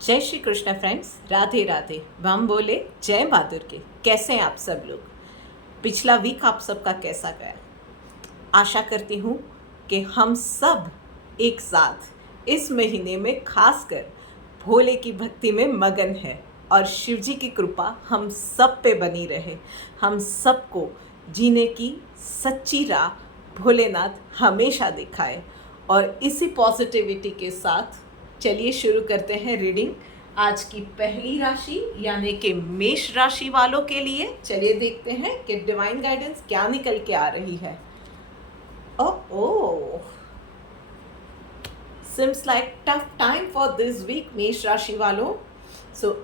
जय श्री कृष्ण फ्रेंड्स, राधे राधे। बम बोले जय बहादुर के। कैसे हैं आप सब लोग? पिछला वीक आप सबका कैसा गया? आशा करती हूँ कि हम सब एक साथ इस महीने में खासकर भोले की भक्ति में मगन है और शिव जी की कृपा हम सब पे बनी रहे। हम सबको जीने की सच्ची राह भोलेनाथ हमेशा दिखाए। और इसी पॉजिटिविटी के साथ चलिए शुरू करते हैं रीडिंग। आज की पहली राशि यानी कि मेष राशि वालों के लिए चलिए देखते हैं कि डिवाइन गाइडेंस क्या निकल के आ रही है। Oh, seems like tough time for this week मेष राशि वालों।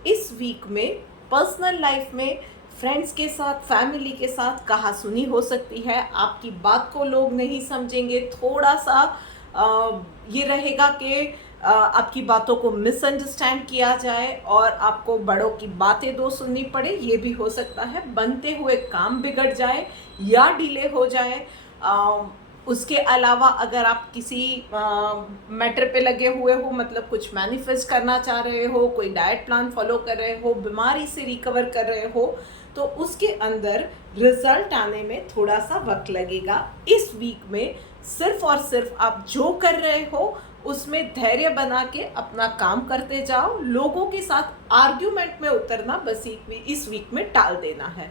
इस वीक में पर्सनल लाइफ में फ्रेंड्स के साथ, फैमिली के साथ कहासुनी हो सकती है। आपकी बात को लोग नहीं समझेंगे। थोड़ा सा ये रहेगा कि आपकी बातों को मिसअंडरस्टैंड किया जाए और आपको बड़ों की बातें दो सुननी पड़े, ये भी हो सकता है। बनते हुए काम बिगड़ जाए या डिले हो जाए। उसके अलावा अगर आप किसी मैटर पे लगे हुए हो, मतलब कुछ मैनिफेस्ट करना चाह रहे हो, कोई डाइट प्लान फॉलो कर रहे हो, बीमारी से रिकवर कर रहे हो, तो उसके अंदर रिजल्ट आने में थोड़ा सा वक्त लगेगा। इस वीक में सिर्फ और सिर्फ आप जो कर रहे हो उसमें धैर्य बना के अपना काम करते जाओ। लोगों के साथ आर्ग्यूमेंट में उतरना बस इस वीक में टाल देना है।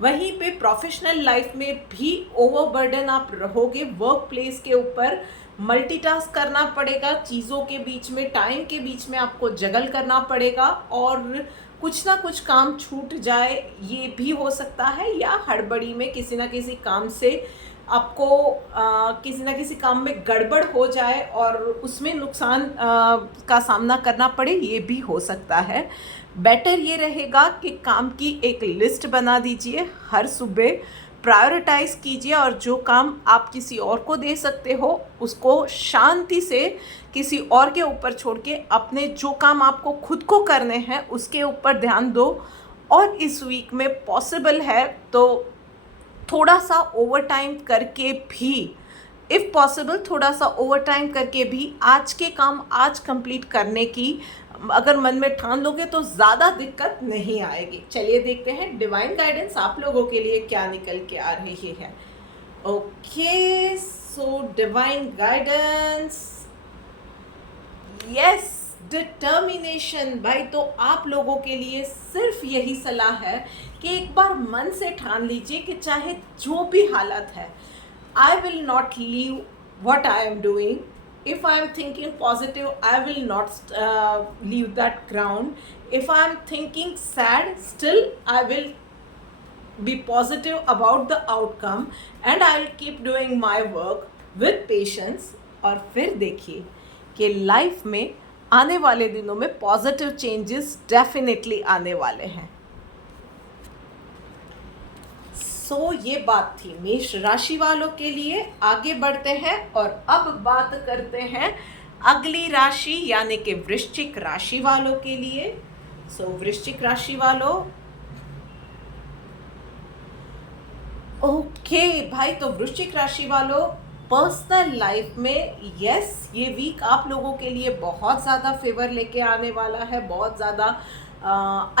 वहीं पे प्रोफेशनल लाइफ में भी ओवरबर्डन आप रहोगे। वर्क प्लेस के ऊपर मल्टीटास्क करना पड़ेगा, चीज़ों के बीच में, टाइम के बीच में आपको जगल करना पड़ेगा और कुछ ना कुछ काम छूट जाए, ये भी हो सकता है। या हड़बड़ी में किसी ना किसी काम से आपको किसी ना किसी काम में गड़बड़ हो जाए और उसमें नुकसान का सामना करना पड़े, ये भी हो सकता है। बेटर ये रहेगा कि काम की एक लिस्ट बना दीजिए, हर सुबह प्रायोरिटाइज कीजिए और जो काम आप किसी और को दे सकते हो उसको शांति से किसी और के ऊपर छोड़ के अपने जो काम आपको खुद को करने हैं उसके ऊपर ध्यान दो। और इस वीक में पॉसिबल है तो थोड़ा सा ओवर टाइम करके भी, इफ़ पॉसिबल थोड़ा सा ओवर टाइम करके भी आज के काम आज कंप्लीट करने की अगर मन में ठान लोगे तो ज़्यादा दिक्कत नहीं आएगी। चलिए देखते हैं डिवाइन गाइडेंस आप लोगों के लिए क्या निकल के आ रही है। Okay, so divine guidance, yes, determination. भाई तो आप लोगों के लिए सिर्फ यही सलाह है कि एक बार मन से ठान लीजिए कि चाहे जो भी हालत है, I will not leave what I am doing. If I am thinking positive, I will not leave that ground. If I am thinking sad, still I will be positive about the outcome and I will keep doing my work with patience. और फिर देखिए कि life में आने वाले दिनों में positive changes definitely आने वाले हैं। ये बात थी मेष राशि वालों के लिए। आगे बढ़ते हैं और अब बात करते हैं अगली राशि यानी कि वृश्चिक राशि वालों के लिए। वृश्चिक राशि वालों, ओके भाई, तो वृश्चिक राशि वालों पर्सनल लाइफ में यस, ये वीक आप लोगों के लिए बहुत ज़्यादा फेवर लेके आने वाला है। बहुत ज़्यादा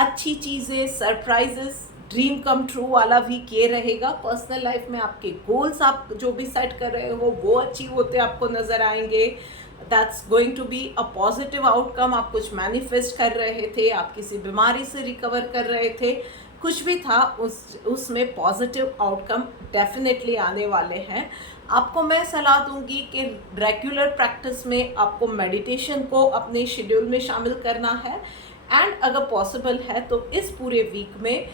अच्छी चीज़ें, सरप्राइजेस, ड्रीम कम ट्रू वाला वीक ये रहेगा। पर्सनल लाइफ में आपके गोल्स आप जो भी सेट कर रहे हो वो अचीव होते आपको नज़र आएंगे। That's going to be a positive outcome. आप कुछ मैनिफेस्ट कर रहे थे, आप किसी बीमारी से रिकवर कर रहे थे, कुछ भी था, उसमें पॉजिटिव आउटकम डेफिनेटली आने वाले हैं। आपको मैं सलाह दूंगी कि रेगुलर प्रैक्टिस में आपको मेडिटेशन को अपने शेड्यूल में शामिल करना है। एंड अगर पॉसिबल है तो इस पूरे वीक में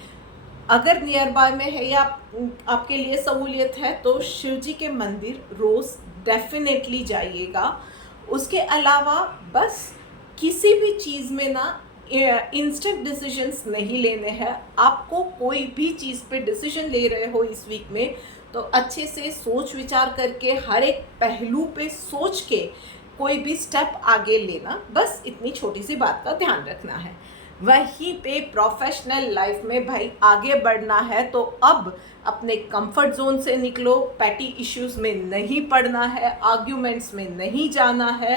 अगर नियर बाय में है या आपके लिए सहूलियत है तो शिव जी के मंदिर रोज़ डेफिनेटली जाइएगा। उसके अलावा बस किसी भी चीज़ में ना इंस्टेंट डिसीजंस नहीं लेने हैं। आपको कोई भी चीज़ पे डिसीजन ले रहे हो इस वीक में तो अच्छे से सोच विचार करके, हर एक पहलू पे सोच के कोई भी स्टेप आगे लेना, बस इतनी छोटी सी बात का ध्यान रखना है। वहीं पे प्रोफेशनल लाइफ में भाई आगे बढ़ना है तो अब अपने कंफर्ट जोन से निकलो। पैटी इश्यूज में नहीं पड़ना है, आर्ग्यूमेंट्स में नहीं जाना है।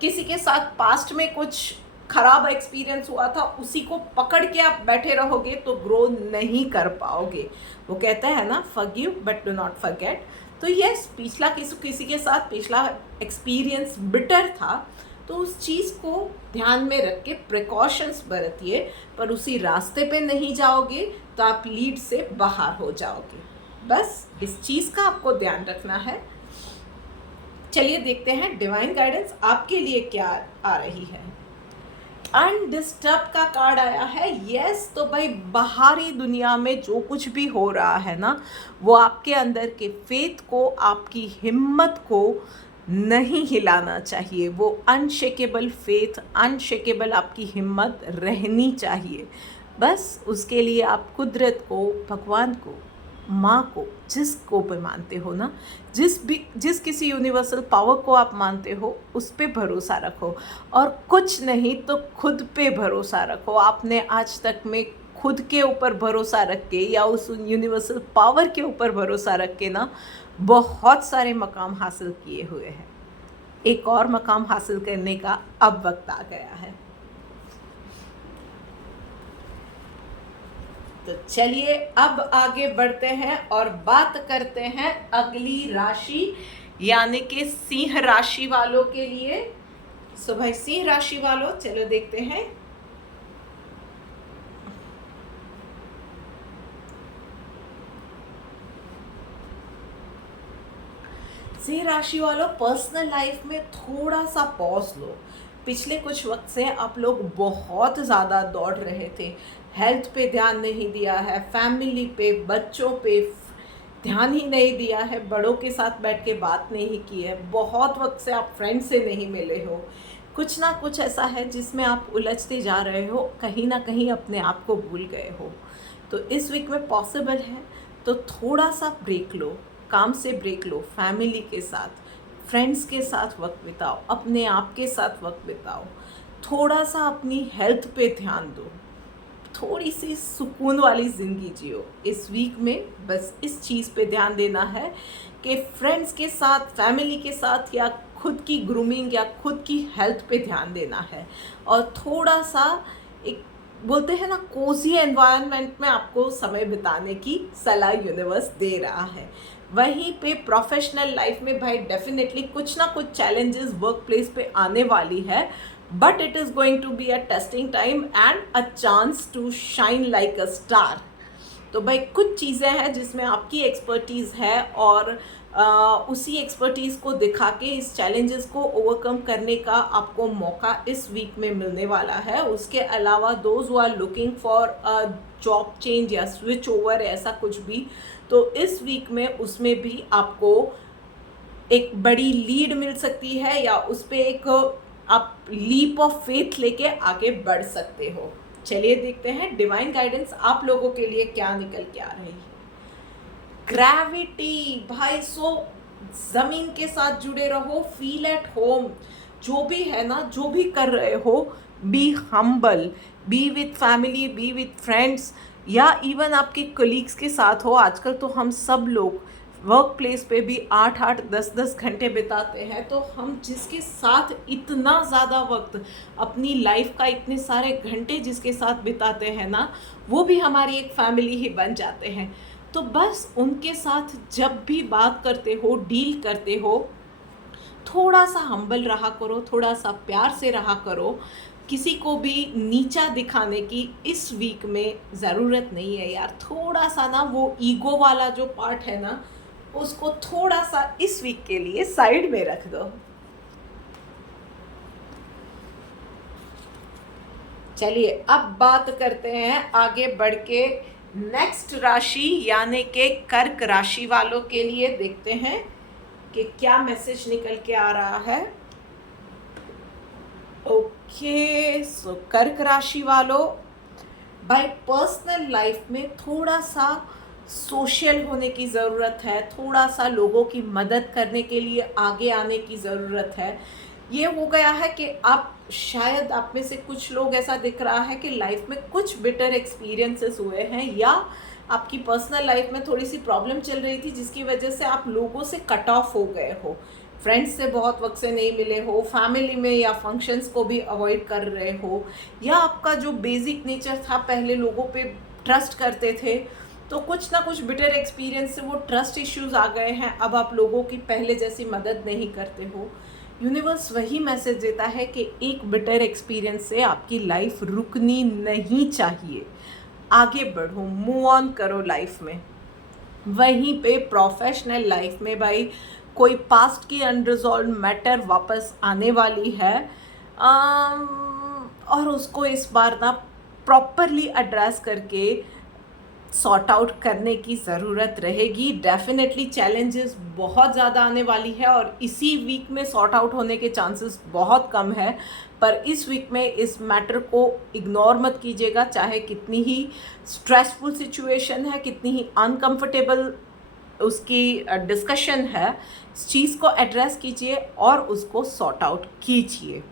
किसी के साथ पास्ट में कुछ खराब एक्सपीरियंस हुआ था उसी को पकड़ के आप बैठे रहोगे तो ग्रो नहीं कर पाओगे। वो कहता है ना, forgive but do not forget. तो यस, पिछला किसी के साथ पिछला एक्सपीरियंस बिटर था, तो उस चीज़ को ध्यान में रख के प्रिकॉशंस बरतिए, पर उसी रास्ते पे नहीं जाओगे तो आप लीड से बाहर हो जाओगे। बस इस चीज़ का आपको ध्यान रखना है। चलिए देखते हैं डिवाइन गाइडेंस आपके लिए क्या आ रही है। अनडिस्टर्ब का कार्ड आया है। यस, तो भाई बाहरी दुनिया में जो कुछ भी हो रहा है ना, वो आपके अंदर के फेथ को, आपकी हिम्मत को नहीं हिलाना चाहिए। वो अनशेकेबल फेथ, अनशेकेबल आपकी हिम्मत रहनी चाहिए। बस उसके लिए आप कुदरत को, भगवान को, माँ को, जिसको भी मानते हो ना, जिस किसी यूनिवर्सल पावर को आप मानते हो, उस पे भरोसा रखो। और कुछ नहीं तो खुद पे भरोसा रखो। आपने आज तक में खुद के ऊपर भरोसा रख के या उस यूनिवर्सल पावर के ऊपर भरोसा रख के ना बहुत सारे मकाम हासिल किए हुए हैं। एक और मकाम हासिल करने का अब वक्त आ गया है। तो चलिए अब आगे बढ़ते हैं और बात करते हैं अगली राशि यानी कि सिंह राशि वालों के लिए। सो भाई सिंह राशि वालों, चलो देखते हैं। सिंह राशि वालों, पर्सनल लाइफ में थोड़ा सा पॉज लो। पिछले कुछ वक्त से आप लोग बहुत ज़्यादा दौड़ रहे थे, हेल्थ पे ध्यान नहीं दिया है, फैमिली पे, बच्चों पे ध्यान ही नहीं दिया है, बड़ों के साथ बैठ के बात नहीं की है, बहुत वक्त से आप फ्रेंड से नहीं मिले हो। कुछ ना कुछ ऐसा है जिसमें आप उलझते जा रहे हो, कहीं ना कहीं अपने आप को भूल गए हो। तो इस वीक में पॉसिबल है तो थोड़ा सा ब्रेक लो, काम से ब्रेक लो, फैमिली के साथ, फ्रेंड्स के साथ वक्त बिताओ, अपने आप के साथ वक्त बिताओ, थोड़ा सा अपनी हेल्थ पे ध्यान दो, थोड़ी सी सुकून वाली ज़िंदगी जियो। इस वीक में बस इस चीज़ पे ध्यान देना है कि फ्रेंड्स के साथ, फैमिली के साथ, या खुद की ग्रूमिंग या खुद की हेल्थ पे ध्यान देना है। और थोड़ा सा एक बोलते हैं ना, कोजी एनवायरनमेंट में आपको समय बिताने की सलाह यूनिवर्स दे रहा है। वहीं पे प्रोफेशनल लाइफ में भाई डेफिनेटली कुछ ना कुछ चैलेंजेस वर्क प्लेस पे आने वाली है, but it is going to be a testing time and a chance to shine like a star. तो भाई कुछ चीज़ें हैं जिसमें आपकी एक्सपर्टीज़ है और उसी एक्सपर्टीज़ को दिखा के इस चैलेंजेस को ओवरकम करने का आपको मौका इस वीक में मिलने वाला है। उसके अलावा those who are looking for a job change या स्विच ओवर, ऐसा कुछ भी, तो इस वीक में उसमें भी आपको एक बड़ी लीड मिल सकती है या उस पर एक आप लीप ऑफ फेथ लेके आगे बढ़ सकते हो। चलिए देखते हैं डिवाइन गाइडेंस आप लोगों के लिए क्या निकल के आ रही है। ग्रेविटी भाई, सो ज़मीन के साथ जुड़े रहो, फील एट होम। जो भी है ना, जो भी कर रहे हो, be humble, B with family, B with friends, या इवन आपके कलीग्स के साथ हो। आजकल तो हम सब लोग वर्क प्लेस पे भी 8-8, 10-10 घंटे बिताते हैं, तो हम जिसके साथ इतना ज़्यादा वक्त, अपनी लाइफ का इतने सारे घंटे जिसके साथ बिताते हैं ना, वो भी हमारी एक फैमिली ही बन जाते हैं। तो बस उनके साथ जब भी बात करते हो, डील करते हो, थोड़ा सा हम्बल रहा करो, थोड़ा सा प्यार से रहा करो। किसी को भी नीचा दिखाने की इस वीक में ज़रूरत नहीं है यार। थोड़ा सा ना वो ईगो वाला जो पार्ट है ना, उसको थोड़ा सा इस वीक के लिए साइड में रख दो। चलिए अब बात करते हैं आगे बढ़ के नेक्स्ट राशि यानी कि कर्क राशि वालों के लिए। देखते हैं कि क्या मैसेज निकल के आ रहा है। ओके, सो कर्क राशि वालों, बाय पर्सनल लाइफ में थोड़ा सा सोशल होने की ज़रूरत है, थोड़ा सा लोगों की मदद करने के लिए आगे आने की ज़रूरत है। ये हो गया है कि आप शायद, आप में से कुछ लोग ऐसा दिख रहा है कि लाइफ में कुछ बिटर एक्सपीरियंसेस हुए हैं, या आपकी पर्सनल लाइफ में थोड़ी सी प्रॉब्लम चल रही थी जिसकी वजह से आप लोगों से कट ऑफ हो गए हो। फ्रेंड्स से बहुत वक्त से नहीं मिले हो, फैमिली में या फंक्शंस को भी अवॉइड कर रहे हो, या आपका जो बेसिक नेचर था पहले लोगों पे ट्रस्ट करते थे, तो कुछ ना कुछ बिटर एक्सपीरियंस से वो ट्रस्ट इश्यूज आ गए हैं, अब आप लोगों की पहले जैसी मदद नहीं करते हो। यूनिवर्स वही मैसेज देता है कि एक बिटर एक्सपीरियंस से आपकी लाइफ रुकनी नहीं चाहिए, आगे बढ़ो, मूव ऑन करो लाइफ में। वहीं पे प्रोफेशनल लाइफ में भाई कोई पास्ट की अनरिजॉल्व मैटर वापस आने वाली है, और उसको इस बार ना प्रॉपरली एड्रेस करके सॉर्ट आउट करने की ज़रूरत रहेगी। डेफिनेटली चैलेंजेस बहुत ज़्यादा आने वाली है और इसी वीक में सॉर्ट आउट होने के चांसेस बहुत कम है, पर इस वीक में इस मैटर को इग्नोर मत कीजिएगा, चाहे कितनी ही स्ट्रेसफुल सिचुएशन है, कितनी ही अनकंफर्टेबल उसकी डिस्कशन है, इस चीज़ को एड्रेस कीजिए और उसको सॉर्ट आउट कीजिए।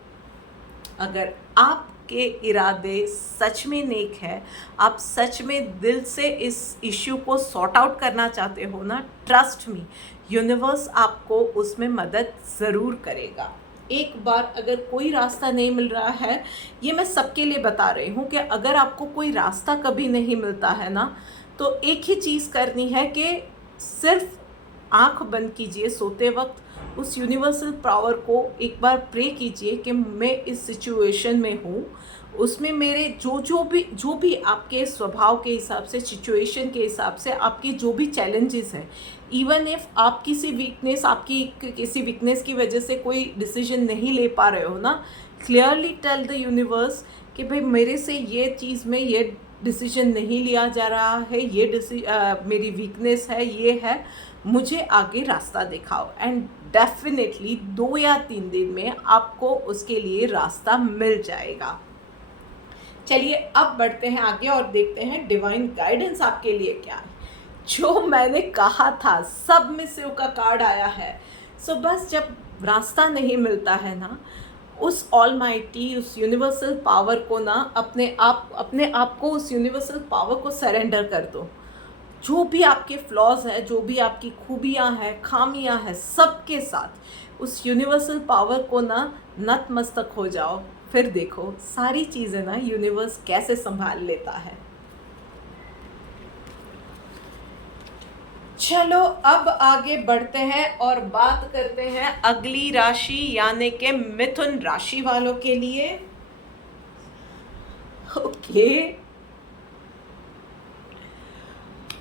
अगर आपके इरादे सच में नेक है, आप सच में दिल से इस इश्यू को सॉर्ट आउट करना चाहते हो ना, ट्रस्ट मी, यूनिवर्स आपको उसमें मदद ज़रूर करेगा। एक बार अगर कोई रास्ता नहीं मिल रहा है, ये मैं सबके लिए बता रही हूँ कि अगर आपको कोई रास्ता कभी नहीं मिलता है ना, तो एक ही चीज़ करनी है कि सिर्फ आँख बंद कीजिए सोते वक्त, उस यूनिवर्सल पावर को एक बार प्रे कीजिए कि मैं इस सिचुएशन में हूँ, उसमें मेरे जो भी आपके स्वभाव के हिसाब से, सिचुएशन के हिसाब से आपकी जो भी चैलेंजेस हैं, इवन इफ आप आपकी किसी वीकनेस की वजह से कोई डिसीजन नहीं ले पा रहे हो ना, क्लियरली टेल द यूनिवर्स कि भाई मेरे से ये चीज़ में ये डिसीजन नहीं लिया जा रहा है, ये मेरी वीकनेस है, ये है, मुझे आगे रास्ता दिखाओ। एंड डेफिनेटली 2 या 3 दिन में आपको उसके लिए रास्ता मिल जाएगा। चलिए अब बढ़ते हैं आगे और देखते हैं डिवाइन गाइडेंस आपके लिए क्या है। जो मैंने कहा था सब में से का कार्ड आया है। सो बस जब रास्ता नहीं मिलता है ना, उस ऑलमाइटी, उस यूनिवर्सल पावर को ना अपने आप को उस यूनिवर्सल पावर को सरेंडर कर दो। जो भी आपके फ्लॉज है, जो भी आपकी खूबियाँ हैं, खामियाँ हैं, सबके साथ उस यूनिवर्सल पावर को ना नतमस्तक हो जाओ, फिर देखो सारी चीज़ें ना यूनिवर्स कैसे संभाल लेता है। चलो अब आगे बढ़ते हैं और बात करते हैं अगली राशि यानी कि मिथुन राशि वालों के लिए। ओके,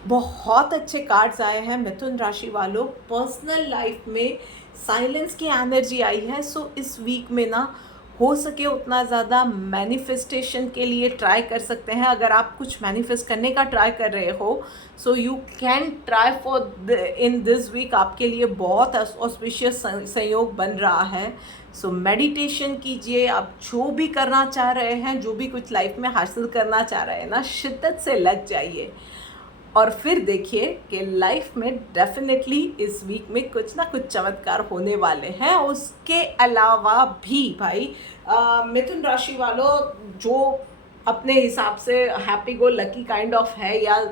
बहुत अच्छे कार्ड्स आए हैं मिथुन राशि वालों। पर्सनल लाइफ में साइलेंस की एनर्जी आई है। सो इस वीक में ना हो सके उतना ज़्यादा मैनिफेस्टेशन के लिए ट्राई कर सकते हैं। अगर आप कुछ मैनिफेस्ट करने का ट्राई कर रहे हो, so you can try for in this week, आपके लिए बहुत ऑस्पिशियस संयोग बन रहा है। सो मेडिटेशन कीजिए, आप जो भी करना चाह रहे हैं, जो भी कुछ लाइफ में हासिल करना चाह रहे हैं ना, शिद्दत से लग जाइए और फिर देखिए कि लाइफ में डेफिनेटली इस वीक में कुछ ना कुछ चमत्कार होने वाले हैं। उसके अलावा भी भाई मिथुन राशि वालों जो अपने हिसाब से happy go lucky kind of है, या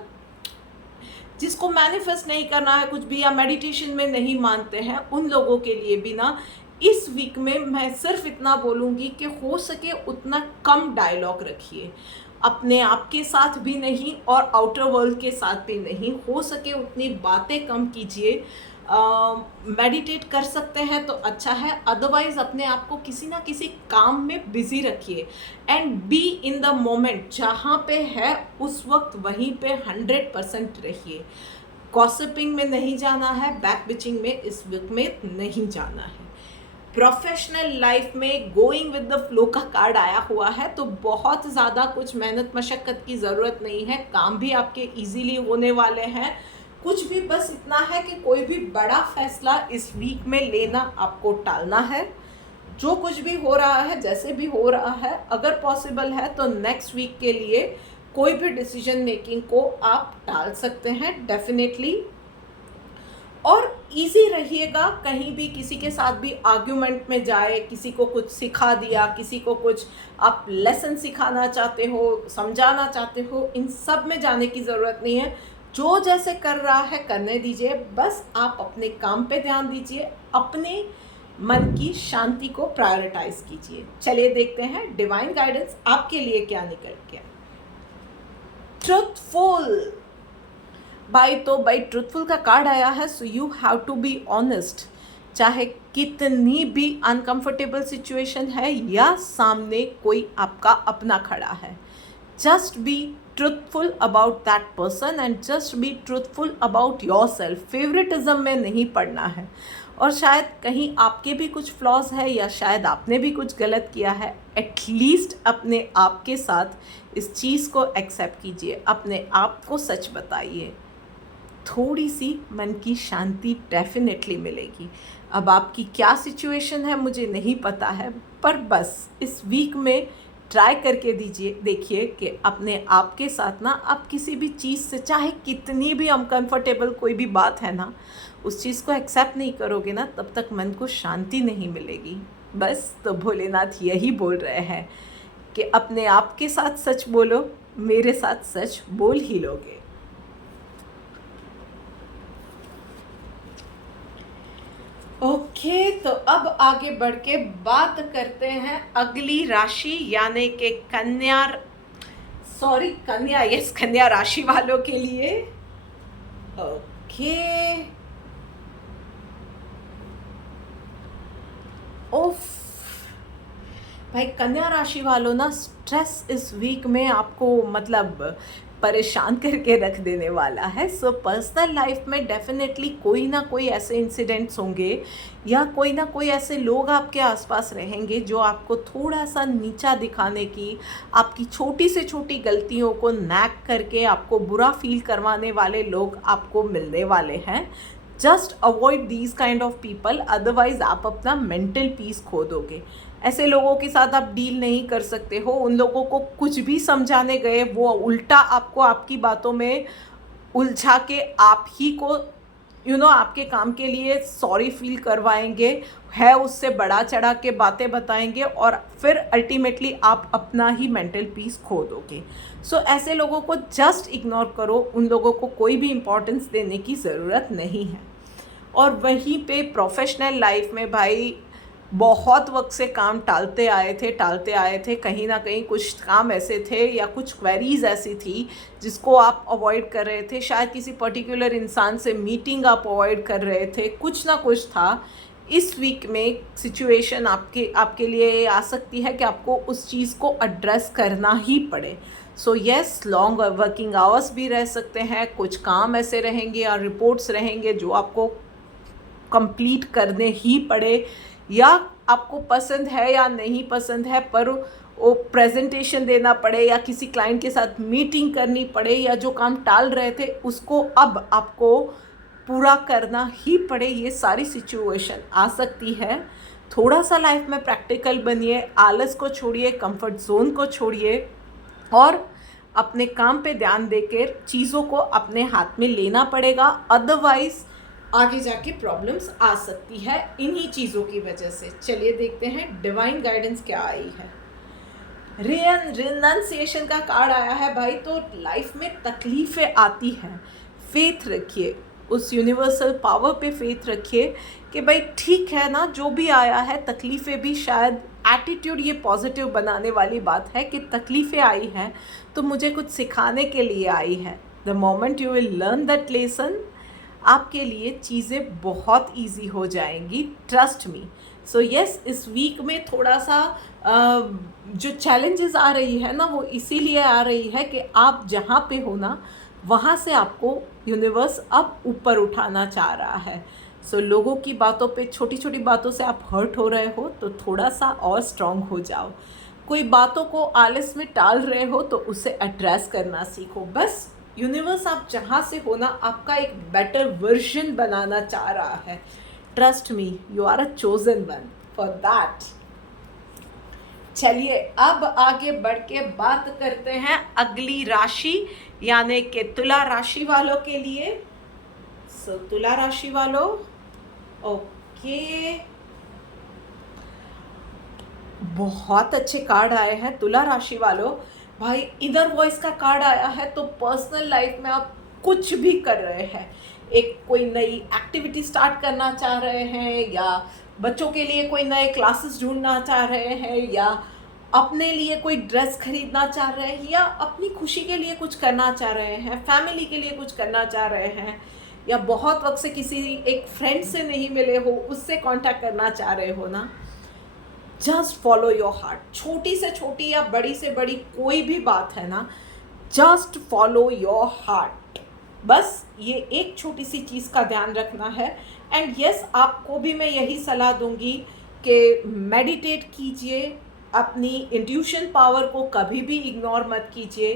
जिसको मैनिफेस्ट नहीं करना है कुछ भी, या मेडिटेशन में नहीं मानते हैं, उन लोगों के लिए भी ना इस वीक में मैं सिर्फ इतना बोलूँगी कि हो सके उतना कम डायलॉग रखिए, अपने आप के साथ भी नहीं और आउटर वर्ल्ड के साथ भी नहीं। हो सके उतनी बातें कम कीजिए। मेडिटेट कर सकते हैं तो अच्छा है, अदरवाइज़ अपने आप को किसी ना किसी काम में बिजी रखिए and be in the moment. जहाँ पे है उस वक्त वहीं पे 100% रहिए। गॉसिपिंग में नहीं जाना है, बैक बिचिंग में इस वीक में नहीं जाना है। प्रोफेशनल लाइफ में गोइंग विद द फ्लो का कार्ड आया हुआ है, तो बहुत ज़्यादा कुछ मेहनत मशक्क़त की ज़रूरत नहीं है, काम भी आपके इजीली होने वाले हैं। कुछ भी बस इतना है कि कोई भी बड़ा फैसला इस वीक में लेना आपको टालना है। जो कुछ भी हो रहा है, जैसे भी हो रहा है, अगर पॉसिबल है तो नेक्स्ट वीक के लिए कोई भी डिसीजन मेकिंग को आप टाल सकते हैं डेफिनेटली। और इजी रहिएगा, कहीं भी किसी के साथ भी आर्ग्यूमेंट में जाए, किसी को कुछ सिखा दिया, किसी को कुछ आप लेसन सिखाना चाहते हो, समझाना चाहते हो, इन सब में जाने की ज़रूरत नहीं है। जो जैसे कर रहा है करने दीजिए, बस आप अपने काम पे ध्यान दीजिए, अपने मन की शांति को प्रायोरिटाइज कीजिए। चलिए देखते हैं डिवाइन गाइडेंस आपके लिए क्या निकल के। ट्रुथफुल भाई ट्रुथफुल का कार्ड आया है। So you have to be honest, चाहे कितनी भी अनकंफर्टेबल सिचुएशन है या सामने कोई आपका अपना खड़ा है, just be truthful about that person and just be truthful about your self. Favouritism में नहीं पड़ना है, और शायद कहीं आपके भी कुछ फ्लॉज है या शायद आपने भी कुछ गलत किया है, एटलीस्ट अपने आप के साथ इस चीज़ को एक्सेप्ट कीजिए, अपने आप को सच बताइए। थोड़ी सी मन की शांति डेफिनेटली मिलेगी। अब आपकी क्या सिचुएशन है मुझे नहीं पता है, पर बस इस वीक में ट्राई करके देखिए कि अपने आप के साथ ना आप किसी भी चीज़ से, चाहे कितनी भी अनकंफर्टेबल कोई भी बात है ना, उस चीज़ को एक्सेप्ट नहीं करोगे ना, तब तक मन को शांति नहीं मिलेगी। बस तो भोलेनाथ यही बोल रहे हैं कि अपने आप के साथ सच बोलो, मेरे साथ सच बोल ही लोगे। ओके, तो अब आगे बढ़ के बात करते हैं अगली राशि यानी कि कन्या राशि वालों के लिए। ओके, ओफ भाई कन्या राशि वालों ना, स्ट्रेस इस वीक में आपको मतलब परेशान करके रख देने वाला है। सो पर्सनल लाइफ में डेफिनेटली कोई ना कोई ऐसे इंसिडेंट्स होंगे या कोई ना कोई ऐसे लोग आपके आसपास रहेंगे जो आपको थोड़ा सा नीचा दिखाने की, आपकी छोटी से छोटी गलतियों को नैक करके आपको बुरा फील करवाने वाले लोग आपको मिलने वाले हैं। Just avoid these kind of people, otherwise आप अपना मेंटल पीस खो दोगे। ऐसे लोगों के साथ आप डील नहीं कर सकते हो। उन लोगों को कुछ भी समझाने गए वो उल्टा आपको आपकी बातों में उलझा के आप ही को आपके काम के लिए सॉरी फील करवाएंगे, है उससे बड़ा चढ़ा के बातें बताएंगे और फिर अल्टीमेटली आप अपना ही मेंटल पीस खो दोगे। सो ऐसे लोगों को जस्ट इग्नोर करो, उन लोगों को कोई भी इम्पोर्टेंस देने की ज़रूरत नहीं है। और वहीं पे प्रोफेशनल लाइफ में भाई बहुत वक्त से काम टालते आए थे, कहीं ना कहीं कुछ काम ऐसे थे या कुछ क्वेरीज ऐसी थी जिसको आप अवॉइड कर रहे थे, शायद किसी पर्टिकुलर इंसान से मीटिंग आप अवॉइड कर रहे थे, कुछ ना कुछ था। इस वीक में सिचुएशन आपके लिए आ सकती है कि आपको उस चीज़ को एड्रेस करना ही पड़े। So yes, long working hours भी रह सकते हैं, कुछ काम ऐसे रहेंगे या रिपोर्ट्स रहेंगे जो आपको कंप्लीट करने ही पड़े, या आपको पसंद है या नहीं पसंद है पर वो प्रेजेंटेशन देना पड़े या किसी क्लाइंट के साथ मीटिंग करनी पड़े, या जो काम टाल रहे थे उसको अब आपको पूरा करना ही पड़े। ये सारी सिचुएशन आ सकती है। थोड़ा सा लाइफ में प्रैक्टिकल बनिए, आलस को छोड़िए, कंफर्ट जोन को छोड़िए और अपने काम पे ध्यान देकर चीज़ों को अपने हाथ में लेना पड़ेगा, अदरवाइज आगे जाके प्रॉब्लम्स आ सकती है इन्हीं चीज़ों की वजह से। चलिए देखते हैं डिवाइन गाइडेंस क्या आई है। रिनंसिएशन का कार्ड आया है भाई। तो लाइफ में तकलीफ़ें आती हैं, फेथ रखिए, उस यूनिवर्सल पावर पे फेथ रखिए कि भाई ठीक है ना, जो भी आया है तकलीफ़ें भी, शायद एटीट्यूड ये पॉजिटिव बनाने वाली बात है कि तकलीफ़ें आई हैं तो मुझे कुछ सिखाने के लिए आई है। The moment you will learn that lesson, आपके लिए चीज़ें बहुत इजी हो जाएंगी, ट्रस्ट मी। सो येस, इस वीक में थोड़ा सा जो चैलेंजेस आ रही है ना, वो इसीलिए आ रही है कि आप जहाँ पे हो ना, वहाँ से आपको यूनिवर्स अब ऊपर उठाना चाह रहा है। सो लोगों की बातों पे, छोटी छोटी बातों से आप हर्ट हो रहे हो तो थोड़ा सा और स्ट्रांग हो जाओ। कोई बातों को आलस में टाल रहे हो तो उसे एड्रेस करना सीखो। बस यूनिवर्स आप जहाँ से हो ना, आपका एक बेटर वर्जन बनाना चाह रहा है। Trust me, you are a chosen one for that. चलिए अब आगे बढ़ के बात करते हैं अगली राशि यानी कि तुला राशि वालों के लिए। सो तुला राशि वालों, ओके, बहुत अच्छे कार्ड आए हैं तुला राशि वालों। भाई इनर वॉइस का कार्ड आया है। तो पर्सनल लाइफ में आप कुछ भी कर रहे हैं, एक कोई नई एक्टिविटी स्टार्ट करना चाह रहे हैं या बच्चों के लिए कोई नए क्लासेस ढूंढना चाह रहे हैं, या अपने लिए कोई ड्रेस खरीदना चाह रहे हैं, या अपनी खुशी के लिए कुछ करना चाह रहे हैं, फैमिली के लिए कुछ करना चाह रहे हैं, या बहुत वक्त से किसी एक फ्रेंड से नहीं मिले हो, उससे कांटेक्ट करना चाह रहे हो ना, जस्ट फॉलो योर हार्ट। छोटी से छोटी या बड़ी से बड़ी कोई भी बात है ना, जस्ट फॉलो योर हार्ट। बस ये एक छोटी सी चीज़ का ध्यान रखना है। एंड यस, आपको भी मैं यही सलाह दूंगी कि मेडिटेट कीजिए, अपनी इंट्यूशन पावर को कभी भी इग्नोर मत कीजिए।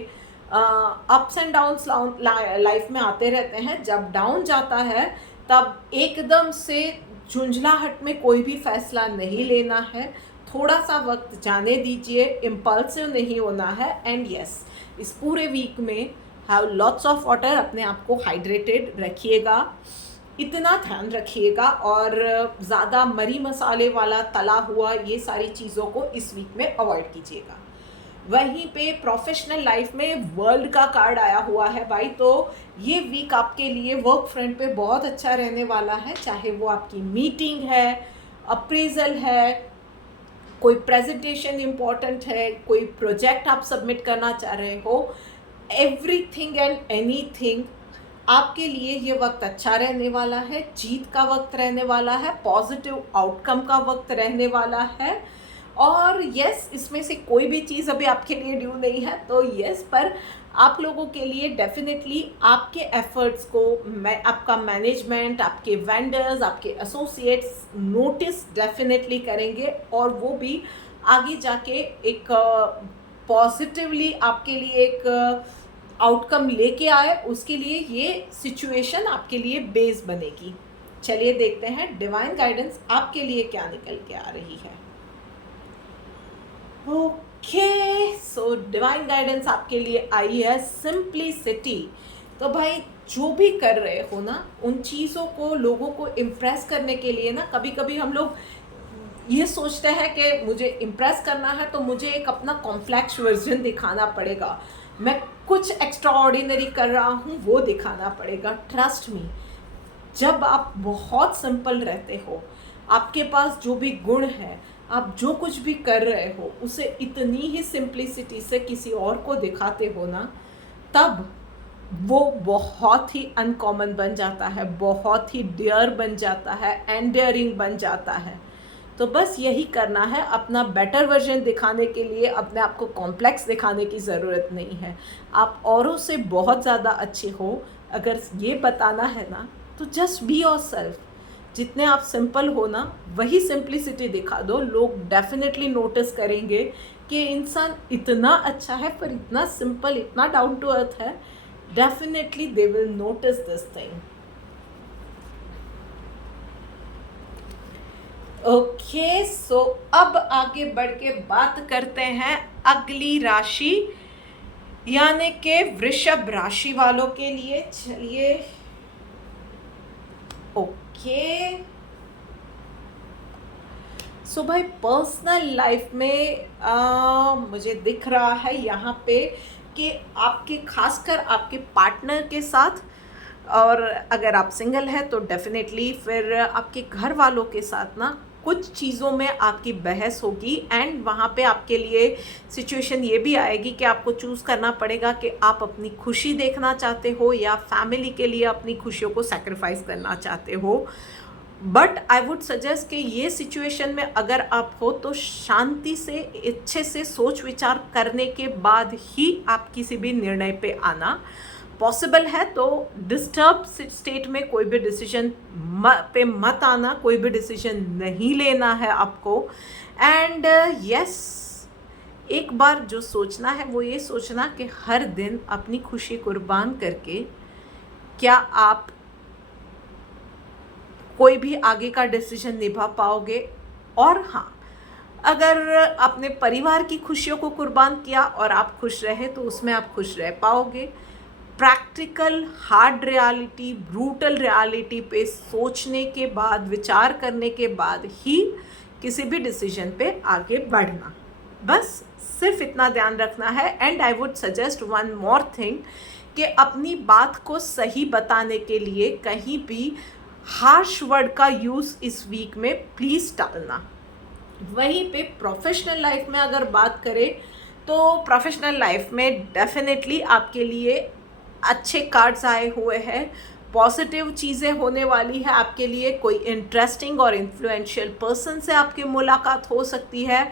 अप्स एंड डाउन्स लाइफ में आते रहते हैं, जब डाउन जाता है तब एकदम से झुंझलाहट में कोई भी फैसला नहीं लेना है, थोड़ा सा वक्त जाने दीजिए, इम्पल्सिव नहीं होना है। एंड यस, इस पूरे वीक में हैव लॉट्स ऑफ वाटर, अपने आप को हाइड्रेटेड रखिएगा, इतना ध्यान रखिएगा, और ज़्यादा मरी मसाले वाला तला हुआ ये सारी चीज़ों को इस वीक में अवॉइड कीजिएगा। वहीं पे प्रोफेशनल लाइफ में वर्ल्ड का कार्ड आया हुआ है भाई, तो ये वीक आपके लिए वर्क फ्रंट पे बहुत अच्छा रहने वाला है। चाहे वो आपकी मीटिंग है, अप्रेजल है, कोई प्रेजेंटेशन इम्पॉर्टेंट है, कोई प्रोजेक्ट आप सबमिट करना चाह रहे हो, एवरीथिंग एंड एनीथिंग, आपके लिए ये वक्त अच्छा रहने वाला है, जीत का वक्त रहने वाला है, पॉजिटिव आउटकम का वक्त रहने वाला है। और यस, इसमें से कोई भी चीज़ अभी आपके लिए ड्यू नहीं है, तो यस, पर आप लोगों के लिए डेफिनेटली आपके एफर्ट्स को आपका मैनेजमेंट, आपके वेंडर्स, आपके एसोसिएट्स नोटिस डेफिनेटली करेंगे, और वो भी आगे जाके एक पॉजिटिवली आपके लिए एक आउटकम लेके आए, उसके लिए ये सिचुएशन आपके लिए बेस बनेगी। चलिए देखते हैं डिवाइन गाइडेंस आपके लिए क्या निकल के आ रही है। ओके, सो डिवाइन गाइडेंस आपके लिए आई है सिंप्लिसिटी। तो भाई, जो भी कर रहे हो ना, उन चीज़ों को लोगों को इम्प्रेस करने के लिए ना, कभी कभी हम लोग ये सोचते हैं कि मुझे इम्प्रेस करना है तो मुझे एक अपना कॉम्प्लेक्स वर्जन दिखाना पड़ेगा, मैं कुछ एक्स्ट्रा ऑर्डिनरी कर रहा हूँ वो दिखाना पड़ेगा। ट्रस्ट मी, जब आप बहुत सिंपल रहते हो, आपके पास जो भी गुण है, आप जो कुछ भी कर रहे हो उसे इतनी ही सिंप्लिसिटी से किसी और को दिखाते हो ना, तब वो बहुत ही अनकॉमन बन जाता है, बहुत ही डियर बन जाता है, एंडियरिंग बन जाता है। तो बस यही करना है, अपना बेटर वर्जन दिखाने के लिए अपने आप को कॉम्प्लेक्स दिखाने की ज़रूरत नहीं है। आप औरों से बहुत ज़्यादा अच्छे हो, अगर ये बताना है ना, तो जस्ट बी योरसेल्फ। जितने आप सिंपल हो ना, वही सिंप्लिसिटी दिखा दो, लोग डेफिनेटली नोटिस करेंगे कि इंसान इतना अच्छा है पर इतना सिंपल, इतना डाउन टू अर्थ है। Definitely they will notice this thing. Okay, so अब आगे बढ़ के बात करते हैं अगली राशि यानी कि वृषभ राशि वालों के लिए। चलिए, ओके, सो भाई, पर्सनल लाइफ में मुझे दिख रहा है यहाँ पे कि आपके, खासकर आपके पार्टनर के साथ, और अगर आप सिंगल हैं तो डेफिनेटली फिर आपके घर वालों के साथ ना, कुछ चीज़ों में आपकी बहस होगी। एंड वहाँ पे आपके लिए सिचुएशन ये भी आएगी कि आपको चूज़ करना पड़ेगा कि आप अपनी खुशी देखना चाहते हो या फैमिली के लिए अपनी खुशियों को सैक्रिफाइस करना चाहते हो। बट आई वुड सजेस्ट कि ये सिचुएशन में अगर आप हो तो शांति से, अच्छे से सोच विचार करने के बाद ही आप किसी भी निर्णय पे आना। पॉसिबल है तो डिस्टर्ब स्टेट में कोई भी डिसीजन पे मत आना, कोई भी डिसीजन नहीं लेना है आपको। एंड यस, एक बार जो सोचना है वो ये सोचना कि हर दिन अपनी खुशी कुर्बान करके क्या आप कोई भी आगे का डिसीजन निभा पाओगे। और हाँ, अगर अपने परिवार की खुशियों को कुर्बान किया और आप खुश रहे तो उसमें आप खुश रह पाओगे। Practical, hard reality, brutal reality पे सोचने के बाद, विचार करने के बाद ही किसी भी डिसीजन पे आगे बढ़ना। बस सिर्फ इतना ध्यान रखना है। And I would suggest one more thing कि अपनी बात को सही बताने के लिए कहीं भी हार्श वर्ड का यूज़ इस वीक में प्लीज़ टालना। वहीं पे प्रोफेशनल लाइफ में अगर बात करें तो प्रोफेशनल लाइफ में डेफिनेटली आपके लिए अच्छे कार्ड्स आए हुए हैं, पॉजिटिव चीज़ें होने वाली है आपके लिए। कोई इंटरेस्टिंग और इन्फ्लुएंशियल पर्सन से आपकी मुलाकात हो सकती है,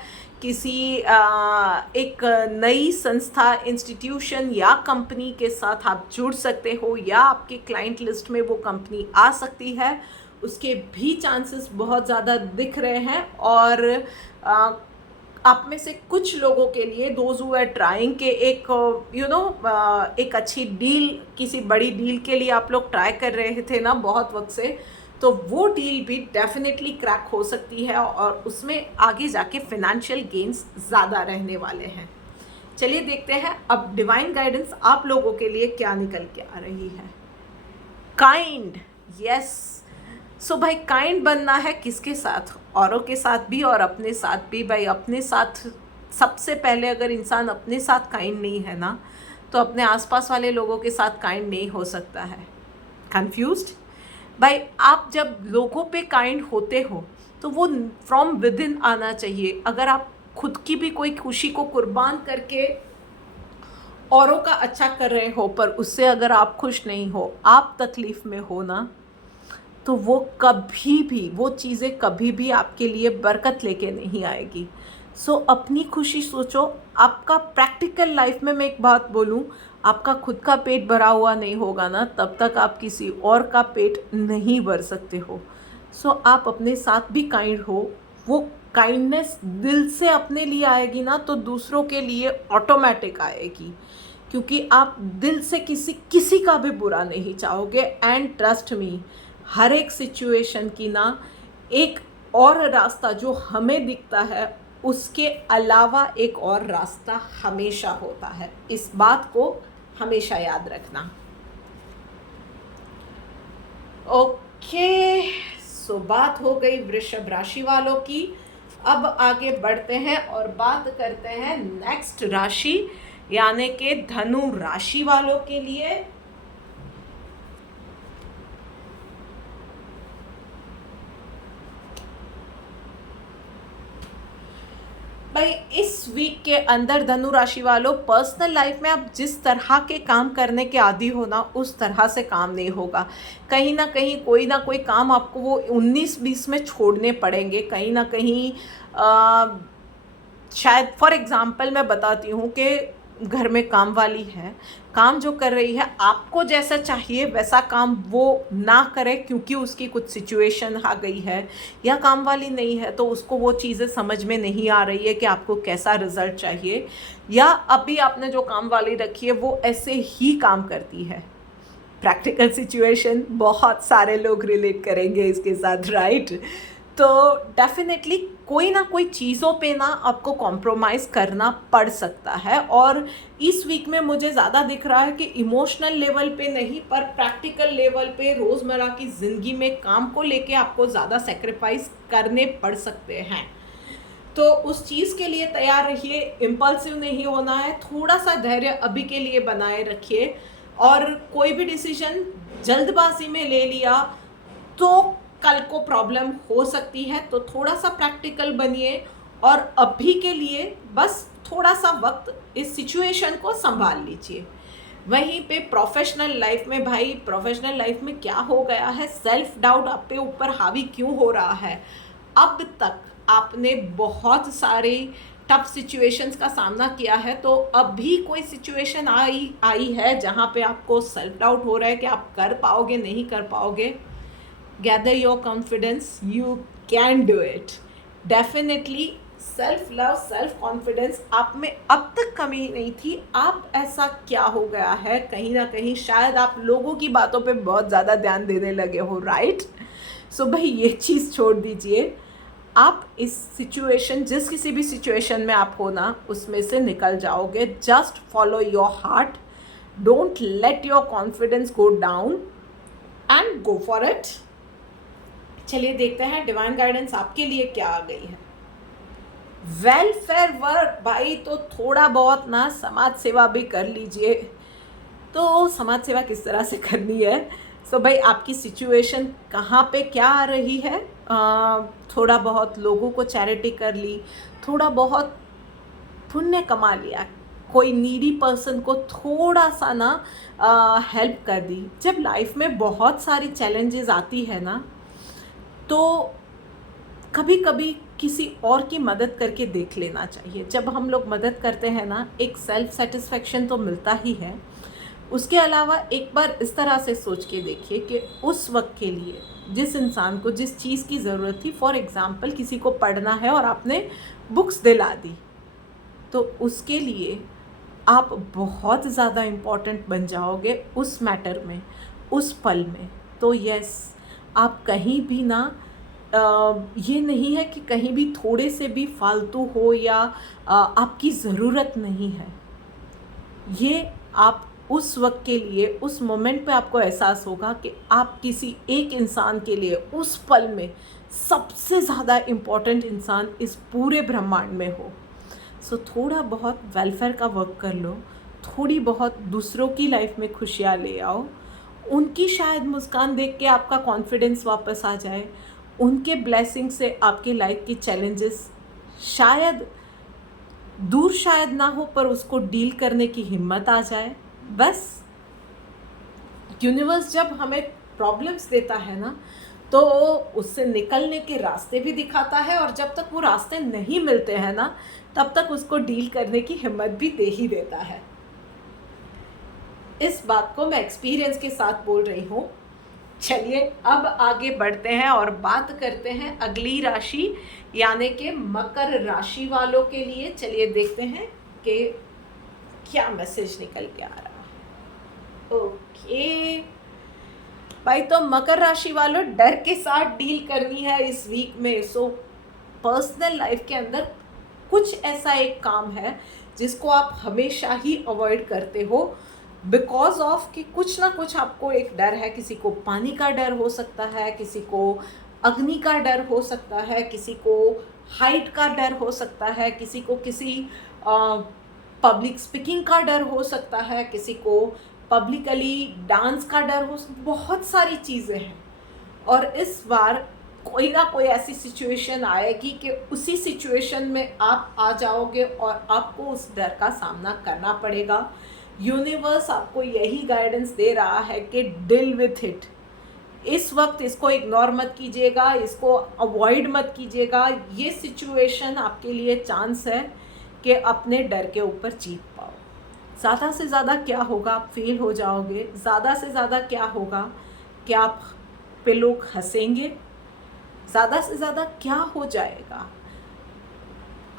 किसी एक नई संस्था, इंस्टीट्यूशन या कंपनी के साथ आप जुड़ सकते हो, या आपके क्लाइंट लिस्ट में वो कंपनी आ सकती है, उसके भी चांसेस बहुत ज़्यादा दिख रहे हैं। और आप में से कुछ लोगों के लिए दोज हु आर ट्राइंग के एक एक अच्छी डील, किसी बड़ी डील के लिए आप लोग ट्राई कर रहे थे ना बहुत वक्त से, तो वो डील भी डेफिनेटली क्रैक हो सकती है और उसमें आगे जाके फिनेंशियल गेन्स ज़्यादा रहने वाले हैं। चलिए देखते हैं अब डिवाइन गाइडेंस आप लोगों के लिए क्या निकल के आ रही है। Kind, yes. सो भाई काइंड बनना है किसके साथ? औरों के साथ भी और अपने साथ भी। भाई अपने साथ सबसे पहले, अगर इंसान अपने साथ काइंड नहीं है ना, तो अपने आसपास वाले लोगों के साथ काइंड नहीं हो सकता है। कंफ्यूज्ड? भाई आप जब लोगों पे काइंड होते हो तो वो फ्रॉम विद इन आना चाहिए। अगर आप खुद की भी कोई खुशी को कुर्बान करके औरों का अच्छा कर रहे हो, पर उससे अगर आप खुश नहीं हो, आप तकलीफ़ में हो ना, तो वो कभी भी, वो चीज़ें कभी भी आपके लिए बरकत लेके नहीं आएगी। सो अपनी खुशी सोचो। आपका प्रैक्टिकल लाइफ में मैं एक बात बोलूँ, आपका खुद का पेट भरा हुआ नहीं होगा ना, तब तक आप किसी और का पेट नहीं भर सकते हो। सो आप अपने साथ भी काइंड हो। वो काइंडनेस दिल से अपने लिए आएगी ना, तो दूसरों के लिए ऑटोमेटिक आएगी, क्योंकि आप दिल से किसी का भी बुरा नहीं चाहोगे। एंड ट्रस्ट मी, हर एक सिचुएशन की ना एक और रास्ता जो हमें दिखता है, उसके अलावा एक और रास्ता हमेशा होता है। इस बात को हमेशा याद रखना। ओके, सो बात हो गई वृषभ राशि वालों की। अब आगे बढ़ते हैं और बात करते हैं नेक्स्ट राशि, यानी कि धनु राशि वालों के लिए। भाई इस वीक के अंदर धनु राशि वालों, पर्सनल लाइफ में आप जिस तरह के काम करने के आदी हो ना, उस तरह से काम नहीं होगा। कहीं ना कोई काम आपको वो 19-20 में छोड़ने पड़ेंगे। कहीं ना कहीं शायद फॉर एग्ज़ाम्पल मैं बताती हूँ कि घर में काम वाली है, काम जो कर रही है, आपको जैसा चाहिए वैसा काम वो ना करे क्योंकि उसकी कुछ सिचुएशन आ गई है, या काम वाली नहीं है तो उसको वो चीज़ें समझ में नहीं आ रही है कि आपको कैसा रिज़ल्ट चाहिए, या अभी आपने जो काम वाली रखी है वो ऐसे ही काम करती है। प्रैक्टिकल सिचुएशन, बहुत सारे लोग रिलेट करेंगे इसके साथ, राइट? तो डेफिनेटली कोई ना कोई चीज़ों पे ना आपको कॉम्प्रोमाइज़ करना पड़ सकता है। और इस वीक में मुझे ज़्यादा दिख रहा है कि इमोशनल लेवल पे नहीं, पर प्रैक्टिकल लेवल पे रोज़मर्रा की ज़िंदगी में काम को लेके आपको ज़्यादा सेक्रीफाइस करने पड़ सकते हैं। तो उस चीज़ के लिए तैयार रहिए। इम्पल्सिव नहीं होना है, थोड़ा सा धैर्य अभी के लिए बनाए रखिए। और कोई भी डिसीजन जल्दबाजी में ले लिया तो कल को प्रॉब्लम हो सकती है। तो थोड़ा सा प्रैक्टिकल बनिए और अभी के लिए बस थोड़ा सा वक्त इस सिचुएशन को संभाल लीजिए। वहीं पे प्रोफेशनल लाइफ में, भाई प्रोफेशनल लाइफ में क्या हो गया है, सेल्फ डाउट आप पे ऊपर हावी क्यों हो रहा है? अब तक आपने बहुत सारे टफ सिचुएशंस का सामना किया है, तो अभी कोई सिचुएशन आई है जहाँ पे आपको सेल्फ डाउट हो रहा है कि आप कर पाओगे नहीं कर पाओगे। Gather your confidence, you can do it. Definitely self love, self confidence आप में अब तक कमी नहीं थी। आप ऐसा क्या हो गया है, कहीं ना कहीं शायद आप लोगों की बातों पे बहुत ज़्यादा ध्यान देने लगे हो, राइट? सो भाई ये चीज़ छोड़ दीजिए। आप इस सिचुएशन, जिस किसी भी सिचुएशन में आप हो ना, उसमें से निकल जाओगे। Just follow your heart, don't let your confidence go down and go for it. चलिए देखते हैं डिवाइन गाइडेंस आपके लिए क्या आ गई है। वेलफेयर वर्क, भाई तो थोड़ा बहुत ना समाज सेवा भी कर लीजिए। तो समाज सेवा किस तरह से करनी है? सो भाई आपकी सिचुएशन कहाँ पे क्या आ रही है, थोड़ा बहुत लोगों को चैरिटी कर ली, थोड़ा बहुत पुण्य कमा लिया, कोई नीडी पर्सन को थोड़ा सा ना हेल्प कर दी। जब लाइफ में बहुत सारी चैलेंजेस आती है ना, तो कभी कभी किसी और की मदद करके देख लेना चाहिए। जब हम लोग मदद करते हैं ना, एक सेल्फ सेटिस्फेक्शन तो मिलता ही है। उसके अलावा एक बार इस तरह से सोच के देखिए कि उस वक्त के लिए जिस इंसान को जिस चीज़ की ज़रूरत थी, फॉर एग्ज़ाम्पल किसी को पढ़ना है और आपने बुक्स दिला दी, तो उसके लिए आप बहुत ज़्यादा इम्पॉर्टेंट बन जाओगे उस मैटर में, उस पल में। तो यस, आप कहीं भी ना ये नहीं है कि कहीं भी थोड़े से भी फालतू हो या आपकी ज़रूरत नहीं है। ये आप उस वक्त के लिए, उस मोमेंट पे आपको एहसास होगा कि आप किसी एक इंसान के लिए उस पल में सबसे ज़्यादा इम्पॉर्टेंट इंसान इस पूरे ब्रह्मांड में हो। सो थोड़ा बहुत वेलफेयर का वर्क कर लो, थोड़ी बहुत दूसरों की लाइफ में खुशियाँ ले आओ। उनकी शायद मुस्कान देख के आपका कॉन्फिडेंस वापस आ जाए, उनके ब्लेसिंग से आपकी लाइफ की चैलेंजेस शायद दूर शायद ना हो, पर उसको डील करने की हिम्मत आ जाए। बस यूनिवर्स जब हमें प्रॉब्लम्स देता है ना, तो उससे निकलने के रास्ते भी दिखाता है, और जब तक वो रास्ते नहीं मिलते हैं ना, तब तक उसको डील करने की हिम्मत भी दे ही देता है। इस बात को मैं एक्सपीरियंस के साथ बोल रही हूँ। चलिए अब आगे बढ़ते हैं और बात करते हैं अगली राशि यानी कि मकर राशि वालों के लिए। चलिए देखते हैं कि क्या मैसेज निकल के आ रहा है। ओके भाई, तो मकर राशि वालों, डर के साथ डील करनी है इस वीक में। सो पर्सनल लाइफ के अंदर कुछ ऐसा एक काम है जिसको आप हमेशा ही अवॉइड करते हो, बिकॉज ऑफ कि कुछ ना कुछ आपको एक डर है। किसी को पानी का डर हो सकता है, किसी को अग्नि का डर हो सकता है, किसी को हाइट का डर हो सकता है, किसी को किसी पब्लिक स्पीकिंग का डर हो सकता है, किसी को पब्लिकली डांस का डर हो, बहुत सारी चीज़ें हैं। और इस बार कोई ना कोई ऐसी सिचुएशन आएगी कि उसी सिचुएशन में आप आ जाओगे और आपको उस डर का सामना करना पड़ेगा। यूनिवर्स आपको यही गाइडेंस दे रहा है कि डील विथ इट। इस वक्त इसको इग्नोर मत कीजिएगा, इसको अवॉइड मत कीजिएगा। ये सिचुएशन आपके लिए चांस है कि अपने डर के ऊपर जीत पाओ। ज़्यादा से ज़्यादा क्या होगा, आप फेल हो जाओगे। ज़्यादा से ज़्यादा क्या होगा कि आप पे लोग हंसेंगे। ज़्यादा से ज़्यादा क्या हो जाएगा,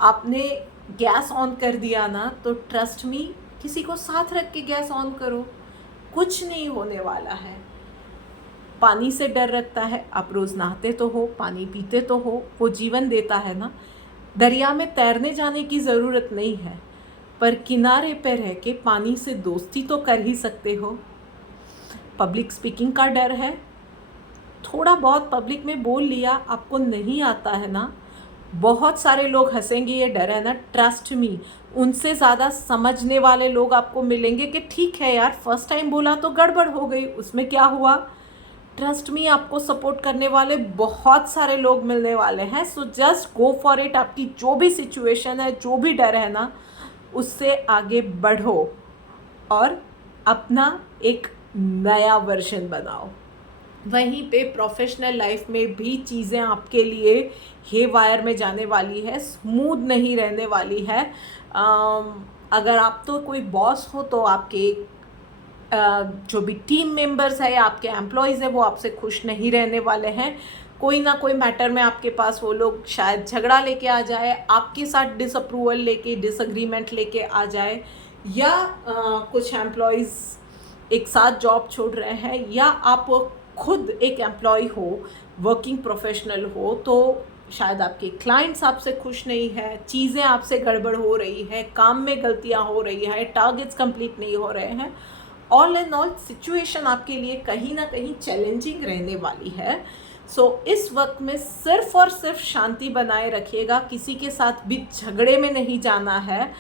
आपने गैस ऑन कर दिया ना, तो ट्रस्ट मी, किसी को साथ रख के गैस ऑन करो, कुछ नहीं होने वाला है। पानी से डर रखता है, आप रोज़ नहाते तो हो, पानी पीते तो हो, वो जीवन देता है ना। दरिया में तैरने जाने की ज़रूरत नहीं है, पर किनारे पर रह के पानी से दोस्ती तो कर ही सकते हो। पब्लिक स्पीकिंग का डर है, थोड़ा बहुत पब्लिक में बोल लिया, आपको नहीं आता है ना, बहुत सारे लोग हंसेंगे, ये डर है ना। ट्रस्ट मी, उनसे ज़्यादा समझने वाले लोग आपको मिलेंगे कि ठीक है यार, फर्स्ट टाइम बोला तो गड़बड़ हो गई, उसमें क्या हुआ। ट्रस्ट मी, आपको सपोर्ट करने वाले बहुत सारे लोग मिलने वाले हैं। So just go for it. आपकी जो भी सिचुएशन है, जो भी डर है ना, उससे आगे बढ़ो और अपना एक नया वर्जन बनाओ। वहीं पे प्रोफेशनल लाइफ में भी चीज़ें आपके लिए हे वायर में जाने वाली है, स्मूथ नहीं रहने वाली है। अगर आप तो कोई बॉस हो, तो आपके जो भी टीम मेंबर्स है या आपके एम्प्लॉयज़ है, वो आपसे खुश नहीं रहने वाले हैं। कोई ना कोई मैटर में आपके पास वो लोग शायद झगड़ा लेके आ जाए, आपके साथ डिसअप्रूवल लेके, डिसएग्रीमेंट लेके आ जाए, या कुछ एम्प्लॉयज़ एक साथ जॉब छोड़ रहे हैं, या आप खुद एक एम्प्लॉय हो, वर्किंग प्रोफेशनल हो, तो शायद आपके क्लाइंट्स आपसे खुश नहीं है, चीज़ें आपसे गड़बड़ हो रही है, काम में गलतियां हो रही है, टारगेट्स कंप्लीट नहीं हो रहे हैं। ऑल एंड ऑल सिचुएशन आपके लिए कहीं ना कहीं चैलेंजिंग रहने वाली है। सो इस वक्त में सिर्फ और सिर्फ शांति बनाए रखिएगा, किसी के साथ भी झगड़े में नहीं जाना है।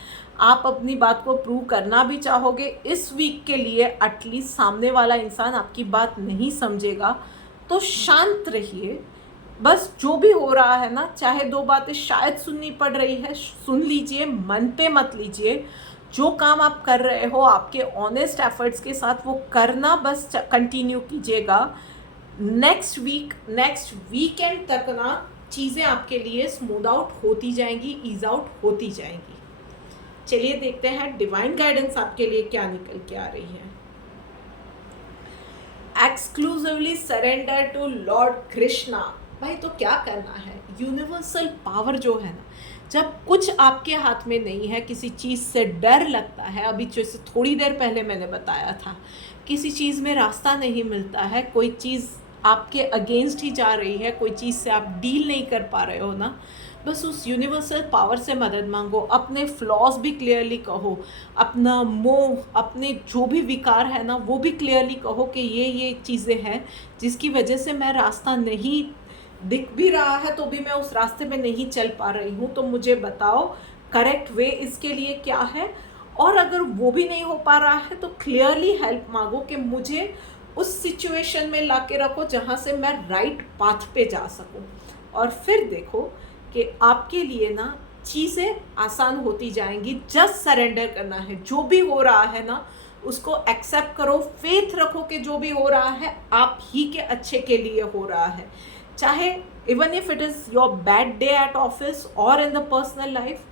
आप अपनी बात को प्रूव करना भी चाहोगे, इस वीक के लिए एटलीस्ट सामने वाला इंसान आपकी बात नहीं समझेगा तो शांत रहिए। बस जो भी हो रहा है ना, चाहे दो बातें शायद सुननी पड़ रही है, सुन लीजिए, मन पे मत लीजिए। जो काम आप कर रहे हो आपके ऑनेस्ट एफर्ट्स के साथ वो करना बस कंटिन्यू कीजिएगा। नेक्स्ट वीकेंड तक ना चीज़ें आपके लिए स्मूथ आउट होती जाएंगी, ईज आउट होती जाएंगी। चलिए देखते हैं डिवाइन गाइडेंस आपके लिए क्या निकल के आ रही है। Exclusively surrender to Lord Krishna. भाई तो क्या करना है, यूनिवर्सल पावर जो है ना, जब कुछ आपके हाथ में नहीं है, किसी चीज़ से डर लगता है, अभी जैसे थोड़ी देर पहले मैंने बताया था, किसी चीज़ में रास्ता नहीं मिलता है, कोई चीज़ आपके अगेंस्ट ही जा रही है, कोई चीज़ से आप डील नहीं कर पा रहे हो ना, बस उस यूनिवर्सल पावर से मदद मांगो। अपने फ्लॉज भी क्लियरली कहो, अपना मोह, अपने जो भी विकार है ना वो भी क्लियरली कहो कि ये चीज़ें हैं जिसकी वजह से मैं रास्ता नहीं दिख भी रहा है तो भी मैं उस रास्ते में नहीं चल पा रही हूँ, तो मुझे बताओ करेक्ट वे इसके लिए क्या है। और अगर वो भी नहीं हो पा रहा है तो क्लियरली हेल्प मांगो कि मुझे उस सिचुएशन में ला के रखो जहाँ से मैं राइट पाथ पे जा सकूँ। और फिर देखो कि आपके लिए ना चीज़ें आसान होती जाएंगी। जस्ट सरेंडर करना है, जो भी हो रहा है ना उसको एक्सेप्ट करो, फेथ रखो कि जो भी हो रहा है आप ही के अच्छे के लिए हो रहा है। चाहे even if it is your bad day at office or in the personal life,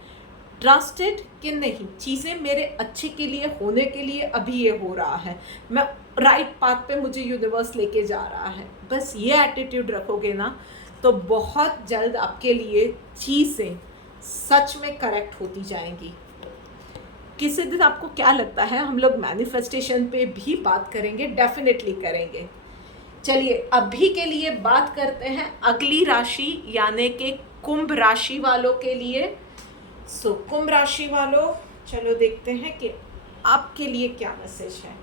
trusted कि नहीं चीज़ें मेरे अच्छे के लिए होने के लिए अभी ये हो रहा है, मैं राइट पाथ पे मुझे यूनिवर्स लेके जा रहा है। बस ये एटीट्यूड रखोगे ना तो बहुत जल्द आपके लिए चीज़ें सच में करेक्ट होती जाएंगी। किसी दिन आपको क्या लगता है हम लोग मैनिफेस्टेशन पे भी बात करेंगे, डेफिनेटली करेंगे। चलिए अभी के लिए बात करते हैं अगली राशि यानी कि कुंभ राशि वालों के लिए। सो कुंभ राशि वालों, चलो देखते हैं कि आपके लिए क्या मैसेज है।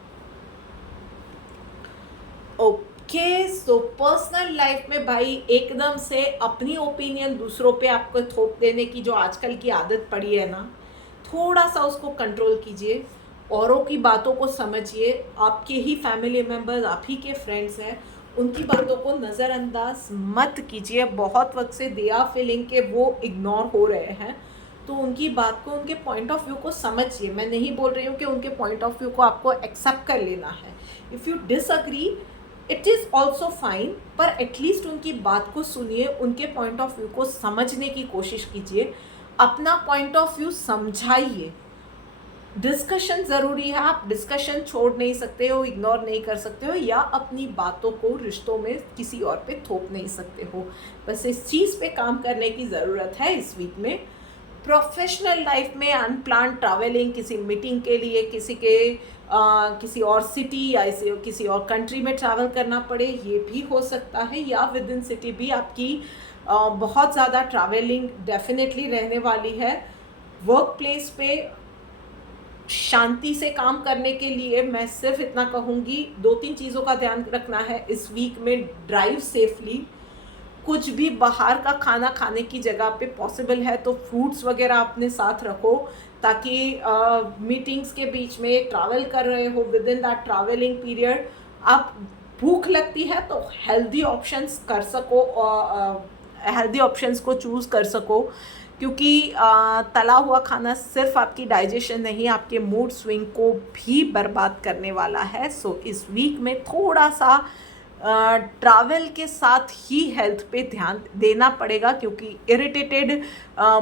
ओके, सो पर्सनल लाइफ में भाई एकदम से अपनी ओपिनियन दूसरों पे आपको थोप देने की जो आजकल की आदत पड़ी है ना, थोड़ा सा उसको कंट्रोल कीजिए। औरों की बातों को समझिए, आपके ही फैमिली मेम्बर्स, आप ही के फ्रेंड्स हैं, उनकी बातों को नज़रअंदाज मत कीजिए। बहुत वक्त से दे आर फीलिंग के वो इग्नोर हो रहे हैं, तो उनकी बात को, उनके पॉइंट ऑफ व्यू को समझिए। मैं नहीं बोल रही हूँ कि उनके पॉइंट ऑफ व्यू को आपको एक्सेप्ट कर लेना है। If you disagree it is also fine, पर एटलीस्ट उनकी बात को सुनिए, उनके पॉइंट ऑफ व्यू को समझने की कोशिश कीजिए, अपना पॉइंट ऑफ व्यू समझाइए। डिस्कशन ज़रूरी है, आप डिस्कशन छोड़ नहीं सकते हो, इग्नोर नहीं कर सकते हो, या अपनी बातों को रिश्तों में किसी और पे थोप नहीं सकते हो। बस इस चीज़ पे काम करने की ज़रूरत है इस वीक में। प्रोफेशनल लाइफ में अनप्लान ट्रैवलिंग, किसी मीटिंग के लिए किसी और सिटी या किसी और कंट्री में ट्रैवल करना पड़े, ये भी हो सकता है, या विद इन सिटी भी आपकी बहुत ज़्यादा ट्रैवलिंग डेफिनेटली रहने वाली है। वर्क प्लेस पे शांति से काम करने के लिए मैं सिर्फ इतना कहूँगी, 2-3 चीज़ों का ध्यान रखना है इस वीक में। ड्राइव सेफली, कुछ भी बाहर का खाना खाने की जगह पे पॉसिबल है तो फ्रूट्स वगैरह अपने साथ रखो, ताकि मीटिंग्स के बीच में ट्रैवल कर रहे हो, with in that travelling period आप भूख लगती है तो हेल्दी ऑप्शंस कर सको, हेल्दी ऑप्शंस को चूज़ कर सको, क्योंकि तला हुआ खाना सिर्फ आपकी डाइजेशन नहीं, आपके मूड स्विंग को भी बर्बाद करने वाला है। सो इस वीक में थोड़ा सा ट्रैवल के साथ ही हेल्थ पे ध्यान देना पड़ेगा, क्योंकि इरिटेटेड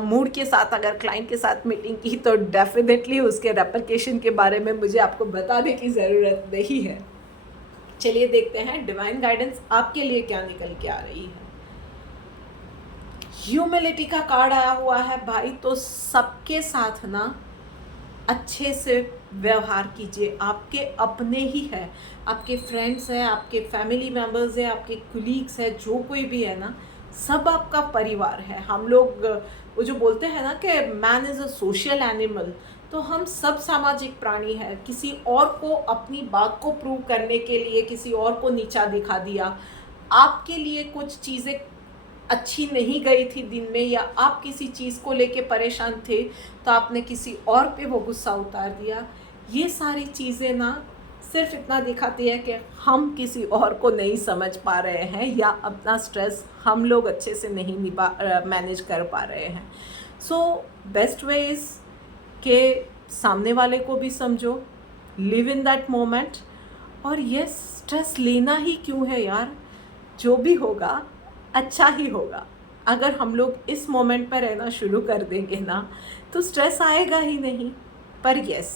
मूड के साथ अगर क्लाइंट के साथ मीटिंग की तो डेफिनेटली उसके रेपरकेशन के बारे में मुझे आपको बताने की ज़रूरत नहीं है। चलिए देखते हैं डिवाइन गाइडेंस आपके लिए क्या निकल के आ रही है। ह्यूमिलिटी का कार्ड आया हुआ है भाई, तो सबके साथ ना अच्छे से व्यवहार कीजिए। आपके अपने ही है, आपके फ्रेंड्स हैं, आपके फैमिली मेम्बर्स हैं, आपके कुलीग्स हैं, जो कोई भी है ना, सब आपका परिवार है। हम लोग वो जो बोलते हैं ना कि man is a social animal, तो हम सब सामाजिक प्राणी हैं। किसी और को अपनी बात को प्रूव करने के लिए किसी और को नीचा दिखा दिया, आपके लिए कुछ चीज़ें अच्छी नहीं गई थी दिन में, या आप किसी चीज़ को लेके परेशान थे तो आपने किसी और पे वो गुस्सा उतार दिया, ये सारी चीज़ें ना सिर्फ इतना दिखाती है कि हम किसी और को नहीं समझ पा रहे हैं, या अपना स्ट्रेस हम लोग अच्छे से नहीं मैनेज कर पा रहे हैं। सो बेस्ट वे इज़ के सामने वाले को भी समझो, लिव इन दैट मोमेंट, और ये स्ट्रेस लेना ही क्यों है यार, जो भी होगा अच्छा ही होगा। अगर हम लोग इस मोमेंट पर रहना शुरू कर देंगे ना तो स्ट्रेस आएगा ही नहीं। पर यस,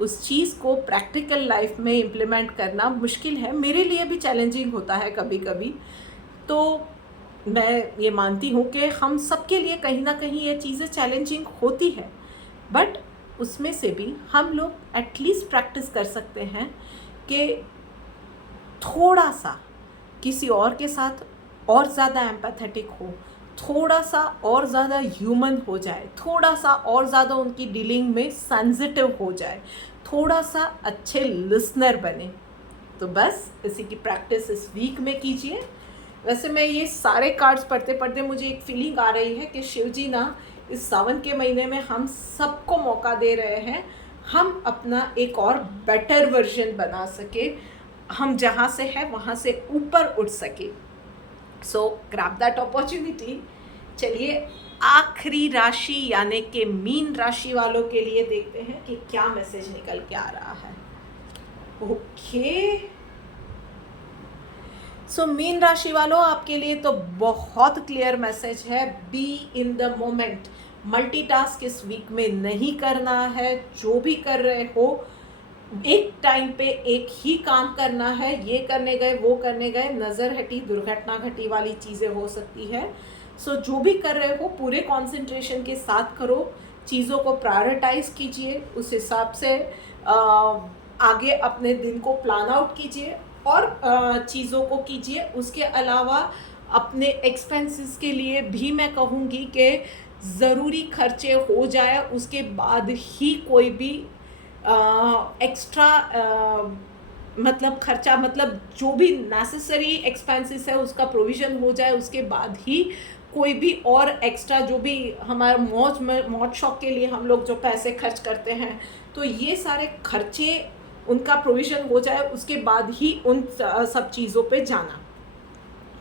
उस चीज़ को प्रैक्टिकल लाइफ में इम्प्लीमेंट करना मुश्किल है, मेरे लिए भी चैलेंजिंग होता है कभी कभी। तो मैं ये मानती हूँ कि हम सबके लिए कहीं ना कहीं ये चीज़ें चैलेंजिंग होती है, बट उसमें से भी हम लोग एटलीस्ट प्रैक्टिस कर सकते हैं कि थोड़ा सा किसी और के साथ और ज़्यादा एम्पैथेटिक हो, थोड़ा सा और ज़्यादा ह्यूमन हो जाए, थोड़ा सा और ज़्यादा उनकी डीलिंग में सेंसिटिव हो जाए, थोड़ा सा अच्छे लिसनर बने। तो बस इसी की प्रैक्टिस इस वीक में कीजिए। वैसे मैं ये सारे कार्ड्स पढ़ते पढ़ते मुझे एक फीलिंग आ रही है कि शिव जी ना इस सावन के महीने में हम सबको मौका दे रहे हैं, हम अपना एक और बेटर वर्जन बना सके, हम जहाँ से है वहाँ से ऊपर उठ सके। सो ग्रैब दैट अपॉर्चुनिटी। चलिए आखिरी राशि यानी कि मीन राशि वालों के लिए देखते हैं कि क्या मैसेज निकल के आ रहा है। ओके, सो मीन राशि वालों, आपके लिए तो बहुत क्लियर मैसेज है, be in the moment. Multitask इस वीक में नहीं करना है, जो भी कर रहे हो एक टाइम पे एक ही काम करना है। ये करने गए वो करने गए, नज़र हटी दुर्घटना घटी वाली चीज़ें हो सकती है। सो जो भी कर रहे हो पूरे कंसंट्रेशन के साथ करो, चीज़ों को प्रायोरिटाइज कीजिए, उस हिसाब से आगे अपने दिन को प्लान आउट कीजिए और चीज़ों को कीजिए। उसके अलावा अपने एक्सपेंसेस के लिए भी मैं कहूँगी कि ज़रूरी खर्चे हो जाए, उसके बाद ही कोई भी एक्स्ट्रा मतलब खर्चा, मतलब जो भी नेसेसरी एक्सपेंसेस है उसका प्रोविज़न हो जाए, उसके बाद ही कोई भी और एक्स्ट्रा जो भी हमारा मौज शौक के लिए हम लोग जो पैसे खर्च करते हैं, तो ये सारे खर्चे उनका प्रोविज़न हो जाए, उसके बाद ही उन सब चीज़ों पे जाना।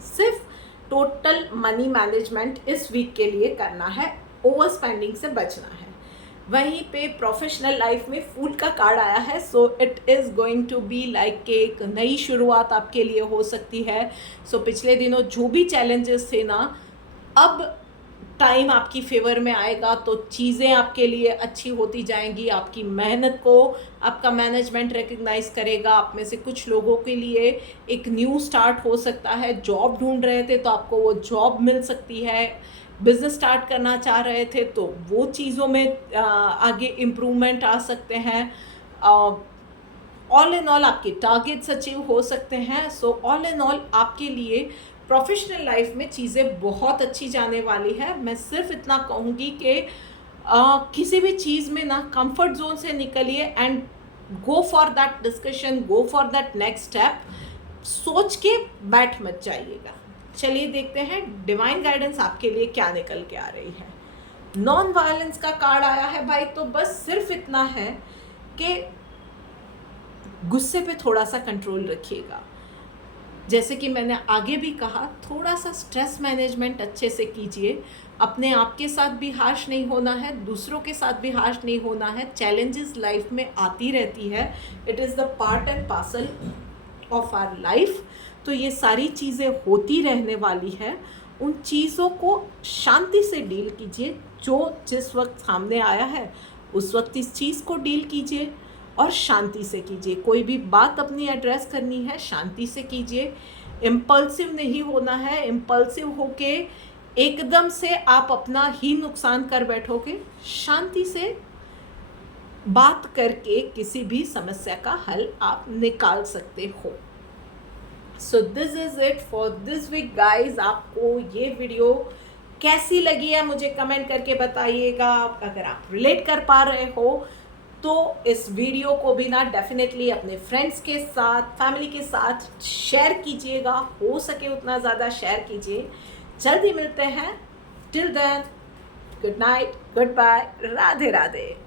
सिर्फ टोटल मनी मैनेजमेंट इस वीक के लिए करना है, ओवर स्पेंडिंग से बचना है। वहीं पे प्रोफेशनल लाइफ में फूल का कार्ड आया है, so it is going to be like एक नई शुरुआत आपके लिए हो सकती है। सो पिछले दिनों जो भी चैलेंजेस थे ना, अब टाइम आपकी फेवर में आएगा तो चीज़ें आपके लिए अच्छी होती जाएंगी। आपकी मेहनत को आपका मैनेजमेंट रिकग्नाइज करेगा। आप में से कुछ लोगों के लिए एक न्यू स्टार्ट हो सकता है, जॉब ढूंढ रहे थे तो आपको वो जॉब मिल सकती है, बिज़नेस स्टार्ट करना चाह रहे थे तो वो चीज़ों में आगे इम्प्रूवमेंट आ सकते हैं। ऑल इन ऑल आपके टारगेट्स अचीव हो सकते हैं। सो ऑल इन ऑल आपके लिए प्रोफेशनल लाइफ में चीज़ें बहुत अच्छी जाने वाली है। मैं सिर्फ इतना कहूँगी कि किसी भी चीज़ में ना कंफर्ट जोन से निकलिए and go for that discussion, go for that next step. सोच के बैठ मत जाइएगा। चलिए देखते हैं डिवाइन गाइडेंस आपके लिए क्या निकल के आ रही है। नॉन वायलेंस का कार्ड आया है भाई, तो बस सिर्फ इतना है कि गुस्से पे थोड़ा सा कंट्रोल रखिएगा। जैसे कि मैंने आगे भी कहा, थोड़ा सा स्ट्रेस मैनेजमेंट अच्छे से कीजिए। अपने आप के साथ भी हार्श नहीं होना है, दूसरों के साथ भी हार्श नहीं होना है। चैलेंजेस लाइफ में आती रहती है, it is the part and parcel of our life. तो ये सारी चीज़ें होती रहने वाली है। उन चीज़ों को शांति से डील कीजिए। जो जिस वक्त सामने आया है उस वक्त इस चीज़ को डील कीजिए और शांति से कीजिए। कोई भी बात अपनी एड्रेस करनी है, शांति से कीजिए। इम्पल्सिव नहीं होना है। इम्पल्सिव होके एकदम से आप अपना ही नुकसान कर बैठोगे। शांति से बात करके किसी भी समस्या का हल आप निकाल सकते हो। So this is it for this week guys. आपको ये वीडियो कैसी लगी है मुझे कमेंट करके बताइएगा। अगर आप रिलेट कर पा रहे हो तो इस वीडियो को भी ना डेफिनेटली अपने फ्रेंड्स के साथ, फैमिली के साथ शेयर कीजिएगा। हो सके उतना ज़्यादा शेयर कीजिए। जल्दी मिलते हैं। Till then, good night, good bye, Radhe Radhe.